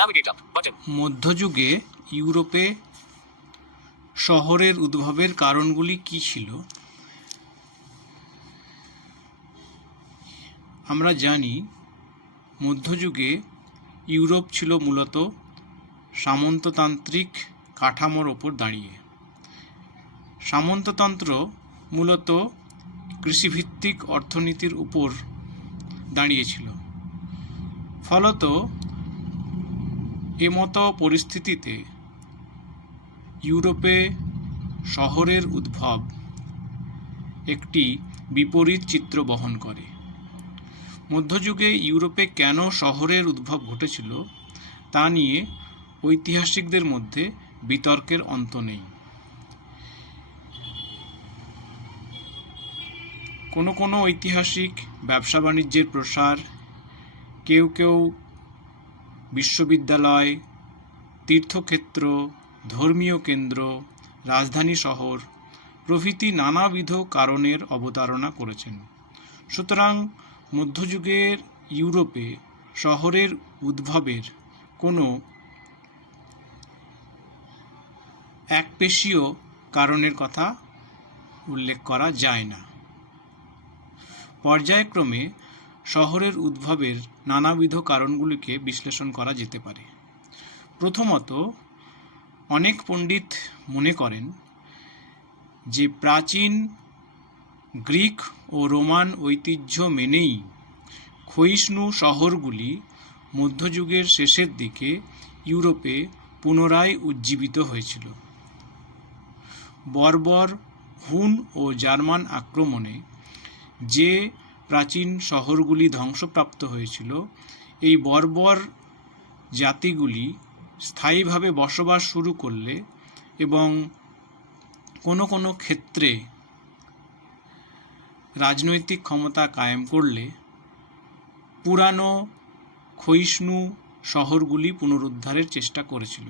Navigate up button. মধ্যযুগে ইউরোপে শহরের উদ্ভবের কারণগুলি কী ছিল? আমরা জানি মধ্যযুগে ইউরোপ ছিল মূলত সামন্ততান্ত্রিক কাঠামোর ওপর দাঁড়িয়ে। সামন্ততন্ত্র মূলত কৃষিভিত্তিক অর্থনীতির উপর দাঁড়িয়েছিল। ফলত এমতো পরিস্থিতিতে ইউরোপে শহরের উদ্ভব একটি বিপরীত চিত্র বহন করে। মধ্যযুগে ইউরোপে কেন শহরের উদ্ভব ঘটেছিল তা নিয়ে ঐতিহাসিকদের মধ্যে বিতর্কের অন্ত নেই। কোনো কোনো ঐতিহাসিক ব্যবসা বাণিজ্যের প্রসার, কেউ কেউ বিশ্ববিদ্যালয়, তীর্থক্ষেত্র, ধর্মীয় কেন্দ্র, রাজধানী শহর প্রভৃতি নানাবিধ কারণের অবতারণা করেছেন। সুতরাং মধ্যযুগের ইউরোপে শহরের উদ্ভবের কোনো একপেশীয় কারণের কথা উল্লেখ করা যায় না। পর্যায়ক্রমে শহরের উদ্ভবের নানাবিধ কারণগুলিকে বিশ্লেষণ করা যেতে পারে। প্রথমত, অনেক পণ্ডিত মনে করেন যে প্রাচীন গ্রিক ও রোমান ঐতিহ্য মেনেই ক্ষয়িষ্ণু শহরগুলি মধ্যযুগের শেষের দিকে ইউরোপে পুনরায় উজ্জীবিত হয়েছিল। বর্বর, হুন ও জার্মান আক্রমণে যে প্রাচীন শহরগুলি ধ্বংসপ্রাপ্ত হয়েছিল, এই বর্বর জাতিগুলি স্থায়ীভাবে বসবাস শুরু করলে এবং কোনো কোনো ক্ষেত্রে রাজনৈতিক ক্ষমতা কায়েম করলে পুরানো ক্ষয়িষ্ণু শহরগুলি পুনরুদ্ধারের চেষ্টা করেছিল।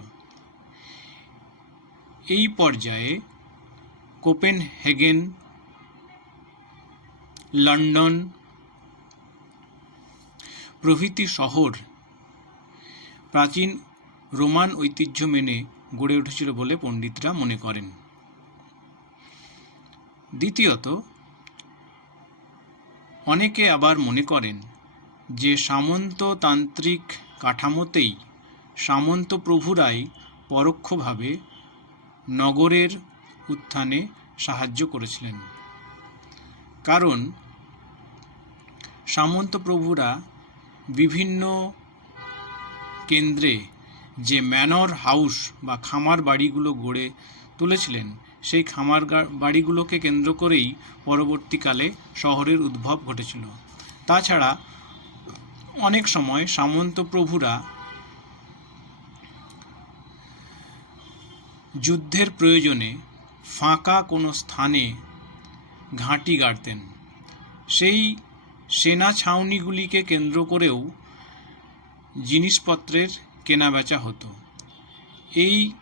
এই পর্যায়ে কোপেনহেগেন, লন্ডন প্রভৃতি শহর প্রাচীন রোমান ঐতিহ্য মেনে গড়ে উঠেছিল বলে পণ্ডিতরা মনে করেন। দ্বিতীয়ত, অনেকে আবার মনে করেন যে সামন্ততান্ত্রিক কাঠামোতেই সামন্ত প্রভুরাই পরোক্ষভাবে নগরের উত্থানে সাহায্য করেছিলেন। কারণ সামন্ত প্রভুরা বিভিন্ন কেন্দ্রে যে ম্যানর হাউস বা খামার বাড়িগুলো গড়ে তুলেছিলেন, সেই খামার বাড়িগুলোকে কেন্দ্র করেই পরবর্তীকালে শহরের উদ্ভব ঘটেছিল। তাছাড়া অনেক সময় সামন্ত প্রভুরা যুদ্ধের প্রয়োজনে ফাঁকা কোনো স্থানে ঘাঁটি গাড়তেন। সেই সেনা ছাউনিগুলিকে কেন্দ্র করেও জিনিসপত্রের কেনাবেচা হতো। এই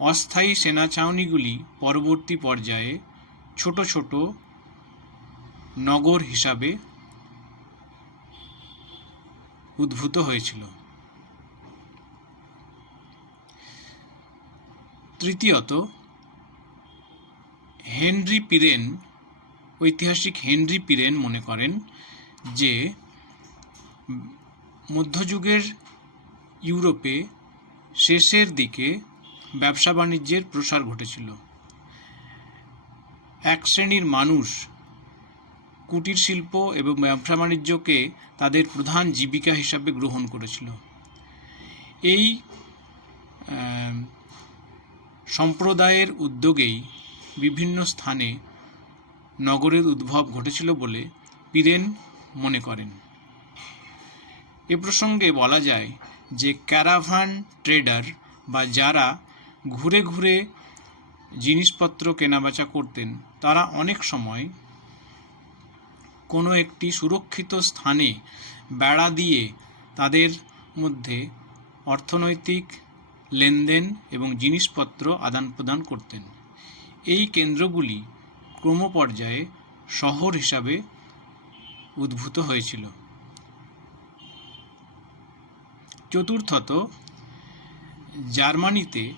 অস্থায়ী সেনা ছাউনিগুলি পরবর্তী পর্যায়ে ছোট ছোট নগর হিসাবে উদ্ভূত হয়েছিল। তৃতীয়ত, ঐতিহাসিক হেনরি পিরেন মনে করেন যে মধ্যযুগের ইউরোপে শেষের দিকে ব্যবসা বাণিজ্যের প্রসার ঘটেছিল। এক শ্রেণীর মানুষ কুটির শিল্প এবং ব্যবসা বাণিজ্যকে তাদের প্রধান জীবিকা হিসাবে গ্রহণ করেছিল। এই সম্প্রদায়ের উদ্যোগেই বিভিন্ন স্থানে নগরের উদ্ভব ঘটেছিল বলে পিরেন মনে করেন। এ প্রসঙ্গে বলা যায় যে ক্যারাভান ট্রেডার বা যারা ঘুরে ঘুরে জিনিসপত্র কেনাবেচা করতেন, তারা অনেক সময় কোনো একটি সুরক্ষিত স্থানে বেড়া দিয়ে তাদের মধ্যে অর্থনৈতিক লেনদেন এবং জিনিসপত্র আদান প্রদান করতেন। এই কেন্দ্রগুলি ক্রমপর্যায়ে শহর হিসাবে উদ্ভূত হয়েছিল। চতুর্থত, জার্মানিতে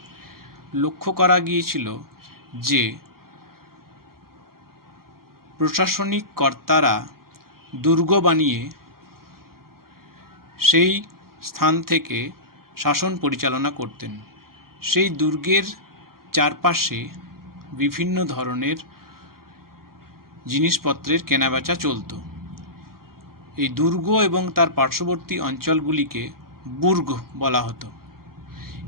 লক্ষ্য করা গিয়েছিল যে প্রশাসনিক কর্তারা দুর্গ বানিয়ে সেই স্থান থেকে শাসন পরিচালনা করতেন। সেই দুর্গের চারপাশে বিভিন্ন ধরনের জিনিসপত্রের কেনাবেচা চলত। এই দুর্গ এবং তার পার্শ্ববর্তী অঞ্চলগুলিকে বুর্গ বলা হতো।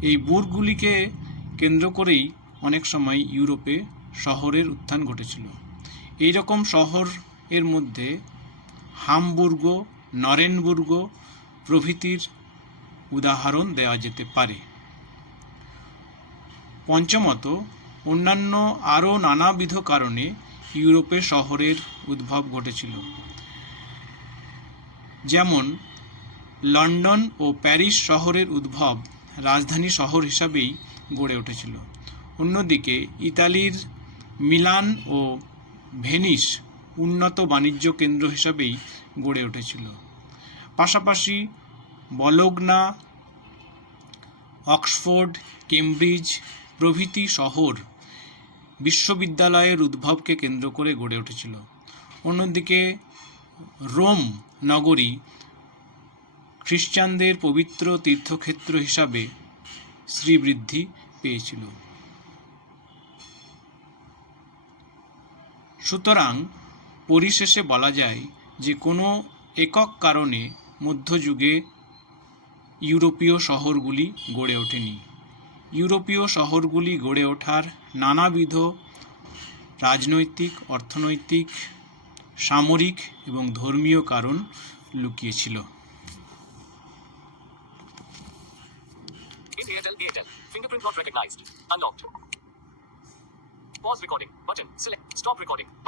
এই বুর্গগুলিকে কেন্দ্র করেই অনেক সময় ইউরোপে শহরের উত্থান ঘটেছিল। এই রকম শহর এর মধ্যে হামবুর্গ, নরেনবুর্গ প্রভৃতির উদাহরণ দেওয়া যেতে পারে। পঞ্চমত, অন্যান্য আরও নানাবিধ কারণে ইউরোপে শহরের উদ্ভব ঘটেছিল। যেমন লন্ডন ও প্যারিস শহরের উদ্ভব রাজধানী শহর হিসাবেই গড়ে উঠেছিল। অন্যদিকে ইতালির মিলান ও ভেনিস উন্নত বাণিজ্য কেন্দ্র হিসাবেই গড়ে উঠেছিল। পাশাপাশি বলোগনা, অক্সফোর্ড, কেমব্রিজ প্রভৃতি শহর বিশ্ববিদ্যালয়ের উদ্ভবকে কেন্দ্র করে গড়ে উঠেছিল। অন্যদিকে রোম নগরী খ্রিস্টানদের পবিত্র তীর্থক্ষেত্র হিসাবে শ্রীবৃদ্ধি পেয়েছিল। সুতরাং পরিশেষে বলা যায় যে কোনো একক কারণে মধ্যযুগে ইউরোপীয় শহরগুলি গড়ে ওঠেনি। ইউরোপীয় শহরগুলি গড়ে ওঠার নানাবিধ রাজনৈতিক, অর্থনৈতিক, সামরিক এবং ধর্মীয় কারণ লুকিয়ে ছিল। Airtel. Fingerprint not recognized. Unlocked. Pause recording. Button. Select. Stop recording. Button.